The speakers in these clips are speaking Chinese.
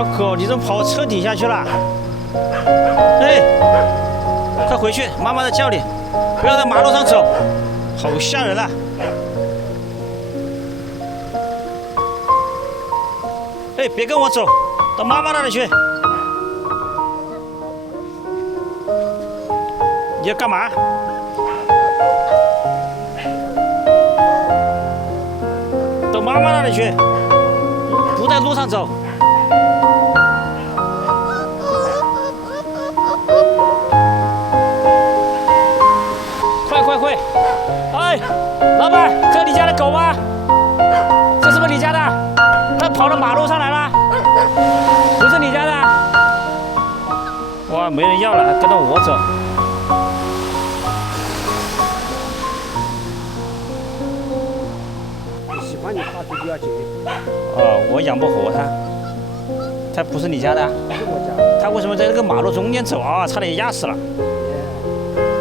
小狗，你怎么跑我车底下去了？哎，快回去，妈妈在叫你，不要在马路上走，好吓人啊！哎，别跟我走，到妈妈那里去。你要干嘛？到妈妈那里去，不在路上走。快！哎，老板，这你家的狗吗？这是不是你家的？它跑到马路上来了，不是你家的？哇，没人要了，还跟着我走。你喜欢你话题比较紧。哦，我养不活它，它不是你家的？不是我家。它为什么在这个马路中间走啊？差点压死了。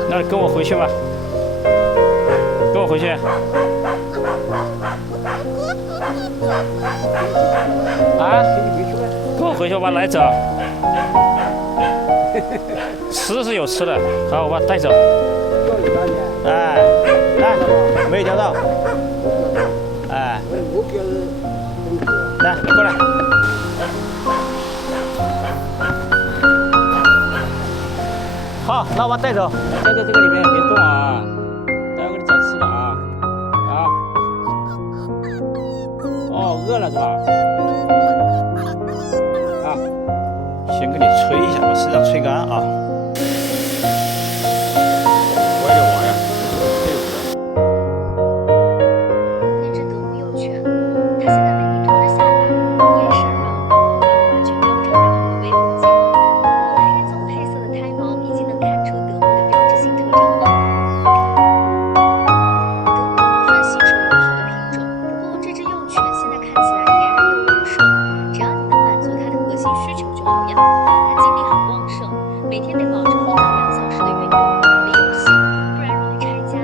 那跟我回去吧。跟我回去。啊？跟我回去，我把它带走。吃是有吃的，好，我把它带走。哎，来，没有钓到。哎，来，过来。好，那我把它带走，待在这个里面别动啊。待会儿给你找吃的啊！哦，饿了是吧？啊，先给你吹一下，把身上吹干啊。我也玩呀，那只德牧幼犬，它现在被你拖着下巴，眼神软乎，完全没有张任何的威风劲。不过黑棕配色的胎毛已经能看出德牧的标志性特征了。属于友好的品种，不过这只幼犬现在看起来粘人又温顺，只要你能满足它的核心需求就好养。它精力很旺盛，每天得保证1到2小时的运动和脑力游戏，不然容易拆家。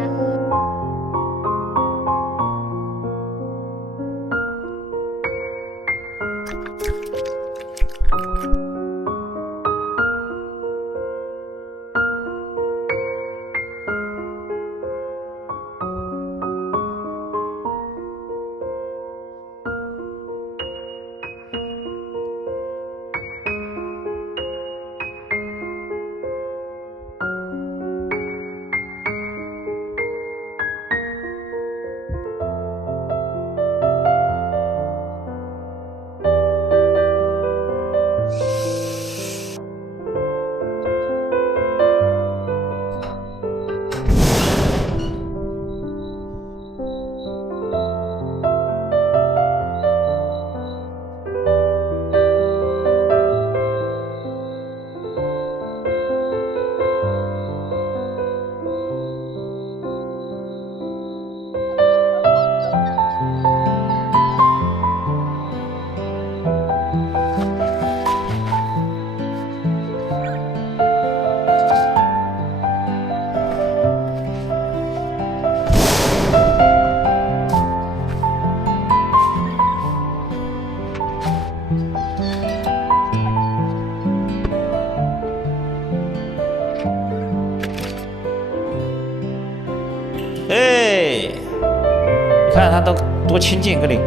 哎，你看它都多亲近，跟你。